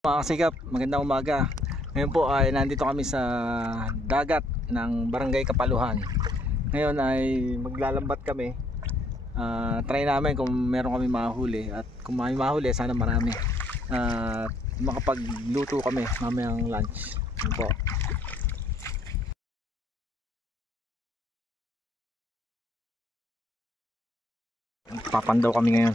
Mga kasikap, magandang umaga. Ngayon po ay nandito kami sa dagat ng Barangay Kapaluhan. Ngayon ay maglalambat kami. Try namin kung meron kami mahuli. At kung may mahuli, sana marami. Makapagluto kami mamayang lunch. Ngayon po. Papandaw kami ngayon.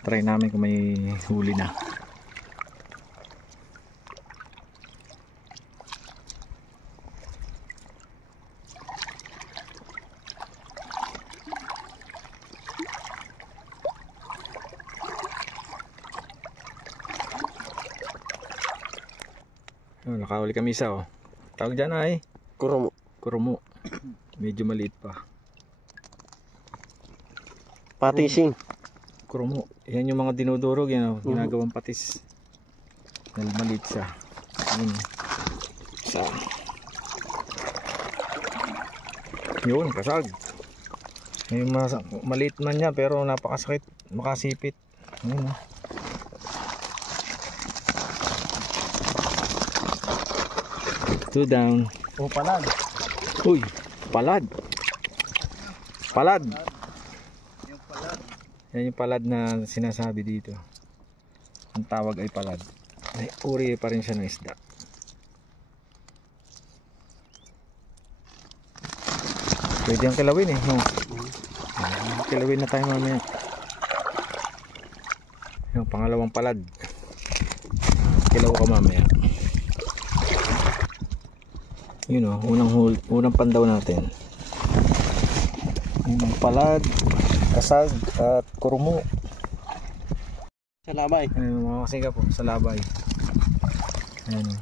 Try namin kung may huli na. Nakahuli kami isa oh. Tawag dyan ay Kurumo. Kurumo. Medyo maliit pa. Patising. Kurumo. Yan yung mga dinudurog yan oh. Ginagawang patis. Dahil maliit siya. Isa. Yun, kasag. Yung maliit man niya pero napakasakit. Makasipit. Yun oh. Two down. O palad. Uy, palad. Palad. Yung palad. Yan yung palad na sinasabi dito. Ang tawag ay palad. Ay, uri pa rin siya ng isda. Pwede yung kilawin eh. No? Kilawin na tayo mamaya. Yung pangalawang palad. Kilaw ka mamaya. Yun o, unang pandaw natin. Yung palad, kasag at kurumo. Sa labay. Ayun mga kasika po, sa labay. Ayan o.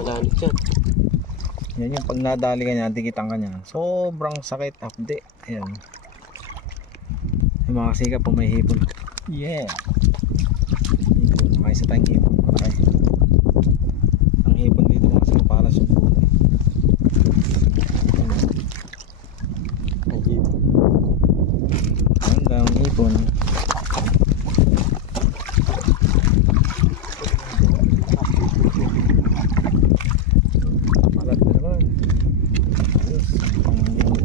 Malalit siya. Yan yung pag nadali ka niya, dikitan ka niya. Sobrang sakit, hapde. Ayan. Yung mga kasika po may hipon. Yeah. Hipon, makaisa tayong hipon. Okay. Ang hipon dito mga kasika para sa puno. Ang hipon. Ang hipon. Malat na naman. Ayos.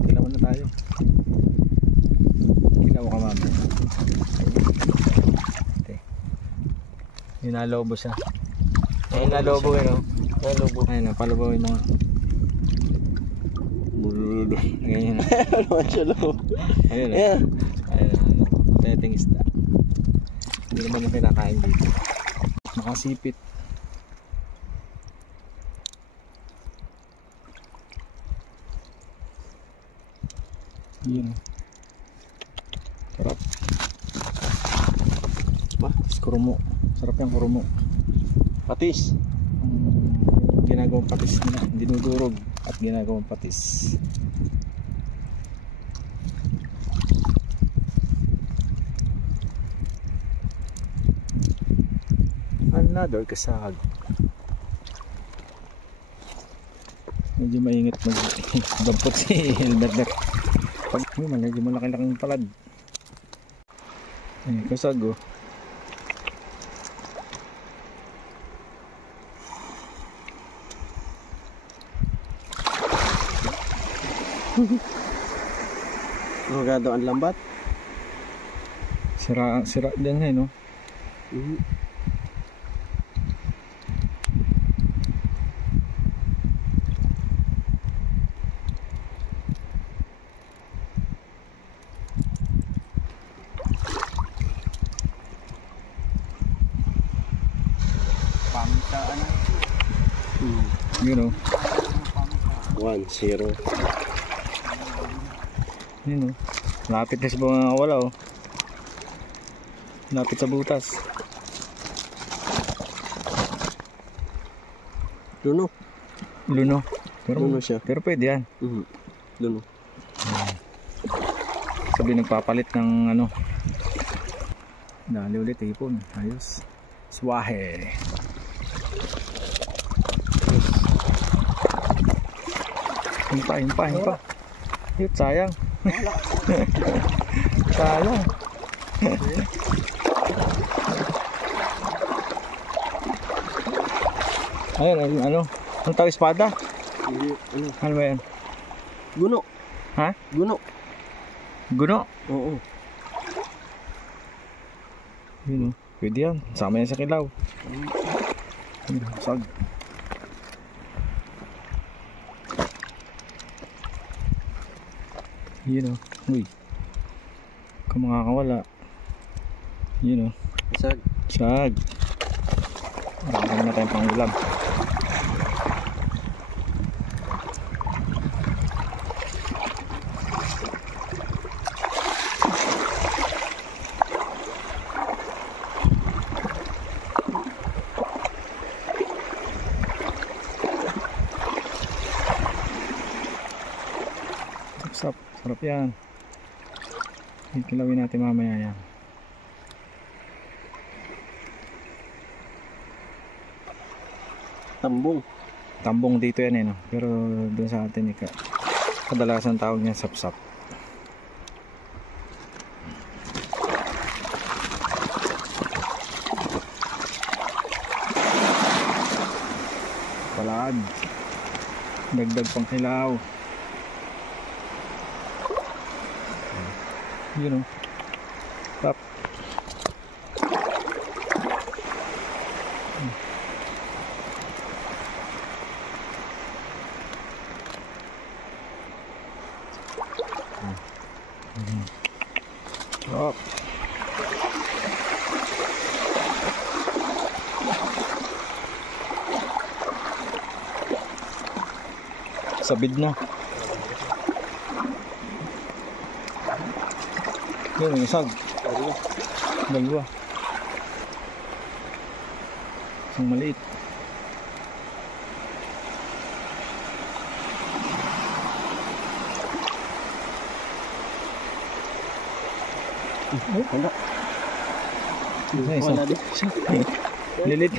Kilawan na tayo. Kilaw ka mama. Okay. Yung nalobo siya. Ayun nalobo eh no. Nalobo. Ayun na, palubawin mo nga. Bululu. Ganyan na. Ano siya lo? Ayun na. Yeah. Ayun na. Teting isda. Hindi naman na kinakain dito. Makasipit. Yun. Sarap. Kurumo. Sarap yung kurumo. Patis. Ginagawang patis nila. Dinudurog at ginagawang patis. Another kasag. Medyo maingat magdampot si Hilbert. Pag medyo malaki-laking palad. Ay, kasag oh. Rogado ang lambat. Sira din eh no. You know. 1-0. Yun know. Lapit na sa mga wala oh. Lapit sa butas. Luno. Luno. Luno siya. Pero pwede yan. Luno. Sabi nagpapalit ng ano. Dali ulit ipon. Ayos. Swahe. Yun pa. Yun, sayang. Sayang. Ayun, ano? Ang tawag espada? Hindi, ano? Ano ba yan? Guno. Ha? Guno. Guno? Oo. Yun o. Pwede yan. Sama yan sa kilaw. Sag. Yun o. Uy. Kung makakawala. Yun o. Sag. Sag. Marami na tayong pangulam. Sarap yan. Kilawin natin mamaya yan. Tambong. Tambong dito yan eh no? Pero doon sa atin kadalasan tawag niya sapsap. Palad. Dagdag pang kilaw. Yun o. Tap. Tap. Sabid na. Yun, yung isag. Dalawa. Isang maliit. Ay, wala. Wala din. Lilit.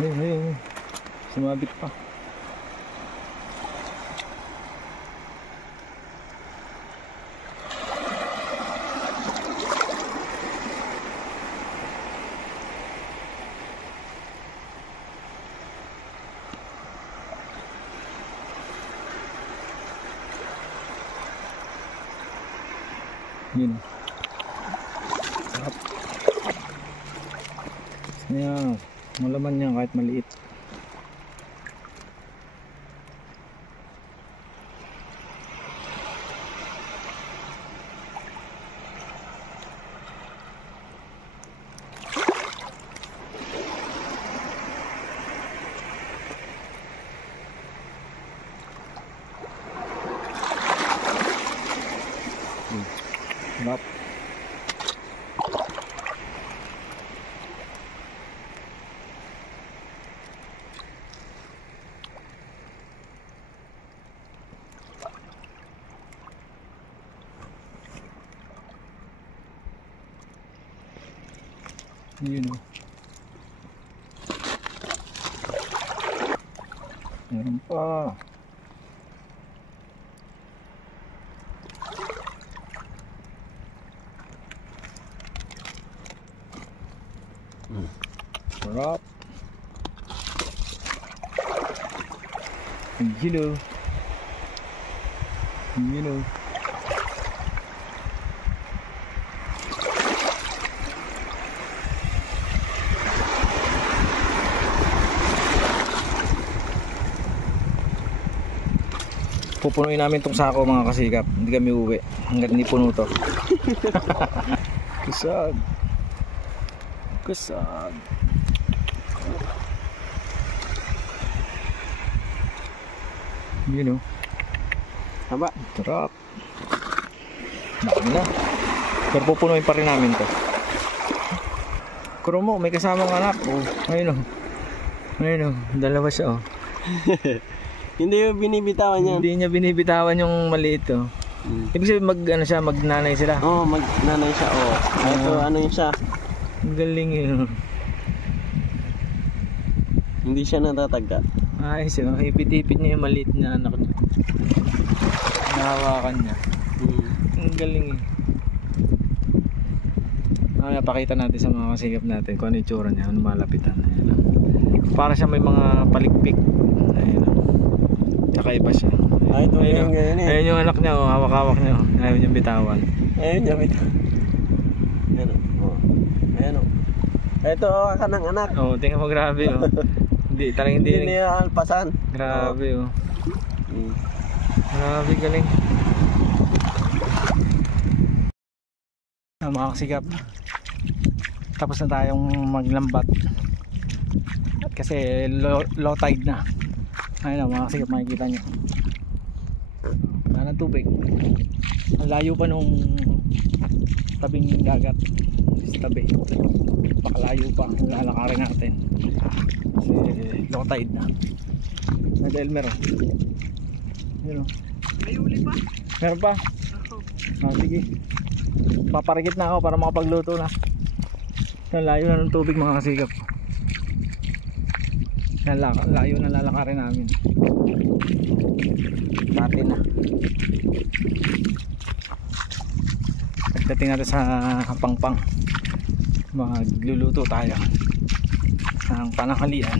Ayun. Sumabit pa. Yun. Sarap. Ayan. Malaman niya kahit maliit. Sarap. Yun o. Meron pa. Sarap. Hello. Hello. Pupunuin namin tong sako mga kasikap. Hindi kami uwi hanggang hindi puno to. Kusag. Kusag. Yun o. Haba. Sarap. Dami na. Pero pupunuin pa rin namin to. Kuro mo, may kasamang anak. Oh, ayun o. Ayun o. Dalawa siya o. Hindi yung binibitawan yan. Hindi niya binibitawan yung maliit o. Ibig sabihin magnanay sila. Oo, magnanay siya. Oo. Ito, ano yun siya? Ang galing yun. Hindi siya natatagka. Ay, so ipit-ipit niya yung maliit na anak niya. Nahawakan niya. Ang galing eh. Napakita natin sa mga kasigap natin kung ano yung tsura niya, ano malapitan. Ayan. Para siya may mga palikpik. Ayan. Kakaiba siya. Ay, ito Ayun, yung ganyan eh. ayun yung anak niya, oh, hawak-hawak niya. Oh. Ayaw niyang bitawan. Ayun, yamit. Ayan o. Ayan o. Ito o, ka ng anak. Oh, tingnan mo, grabe oh. Hindi, talagang hindi. Hindi niya alpasan. Grabe oh. Grabe, galing. Mga kasigap, tapos na tayong maglambat at kasi low tide na. Ayun na mga kasigap, makikita nyo wala ng tubig, ang layo pa nung tabing dagat sa tabi, pakalayo pa lalakarin natin kasi low tide na. Nag-Elmer oh. Yun oh. May uli pa? Meron pa? Sige, paparigit na ako para makapagluto na. Yan, layo na ng tubig mga kasigap. Yan, layo na lalakarin namin. Dati na. Pagdating natin sa Pangpang, magluluto tayo ng pananghalian.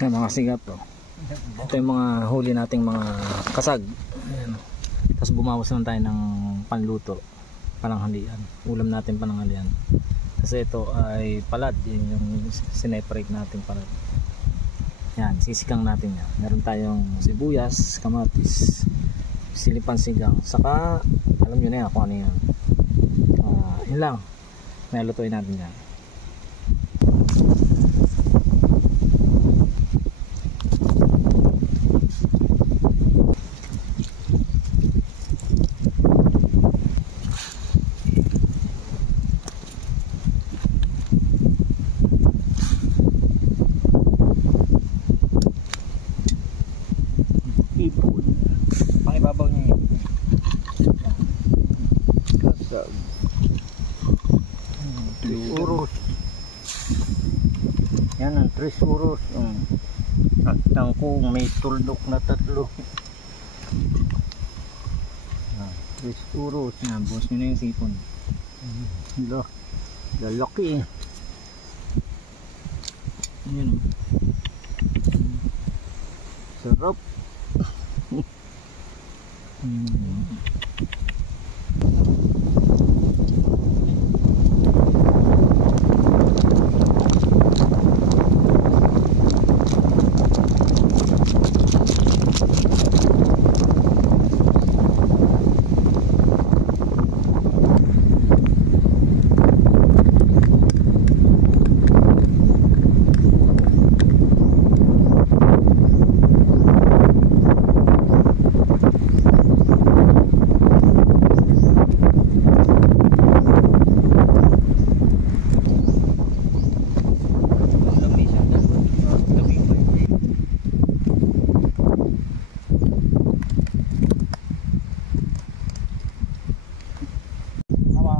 Yan mga kasigap oh. Ito yung mga huli nating mga kasag. Ayan. Tapos bumawas naman tayo ng panluto, pananghalian, ulam natin pananghalian. Kasi ito ay palad, yun yung sineparate natin palad. Yan, sisikang natin yan. Meron tayong sibuyas, kamatis, silipan sigang, saka alam nyo na yan kung ano yan. Yun lang, may lutuin natin yan. Pakibabaw niya yun. Kasag. Uros. Yan ang 3 uros. At tangkong may tuldok na 3. 3 uros. Yan, buhos nyo na yung sipon. Lalaki eh. Yan. Sarap.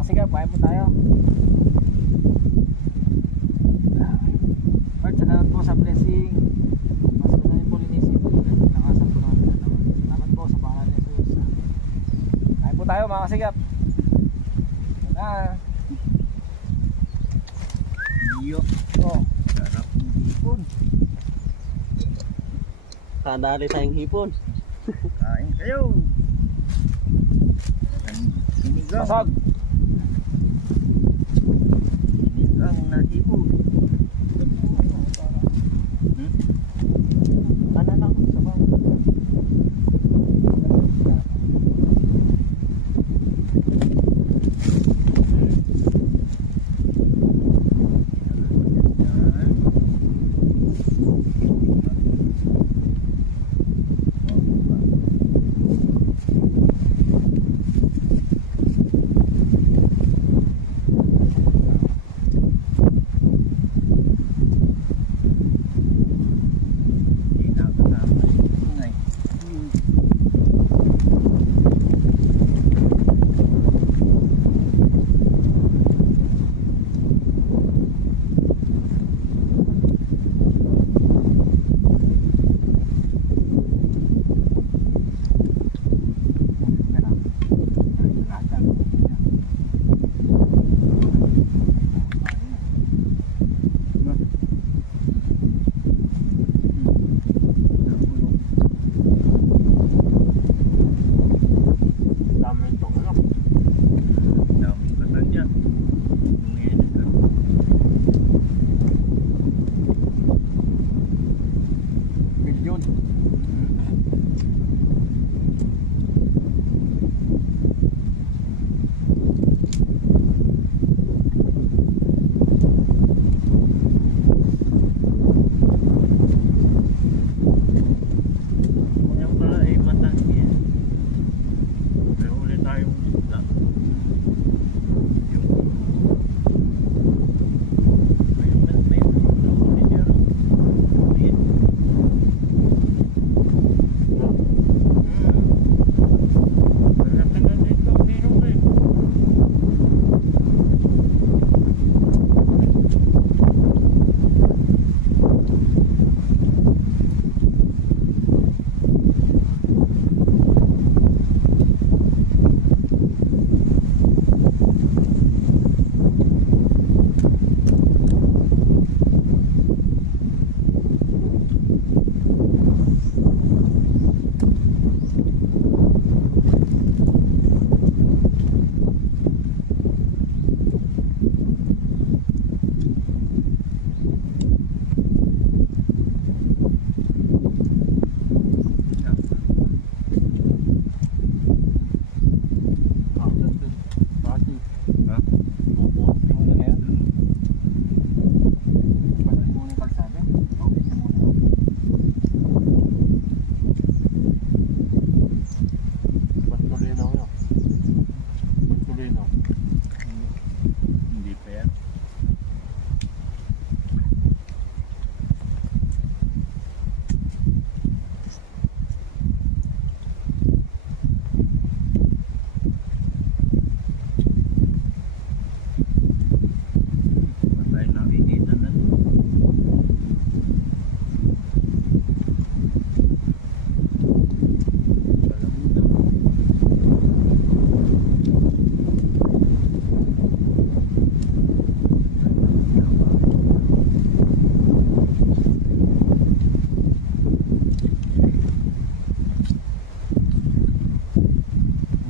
Sige, kain po tayo. Lord, salamat po sa blessing. Mas ko na yung polinisip. Nakasan po namin. Salamat po sa pangalan ni Jesus. Kain po tayo mga kasigap. Na. Iyo. Oh, sarap ng ipon. Kadali tayong hipon. Kain kayo. Sinigang. Pasag. Sinigang na hipon. Ano lang sa bawah.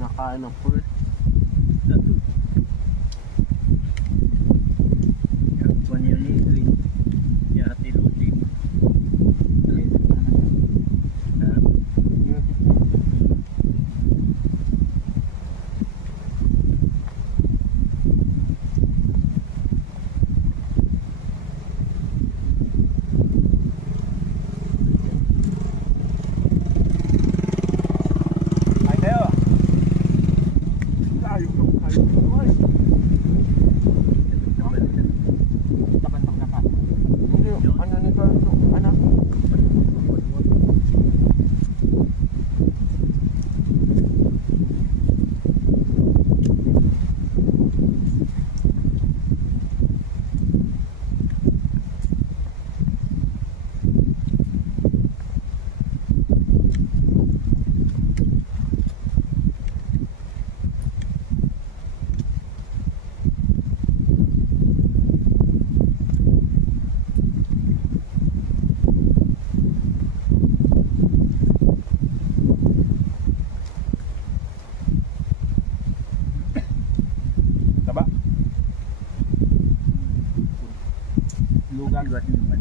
Nakain ng pull. Taba. Lugan. Lugat naman.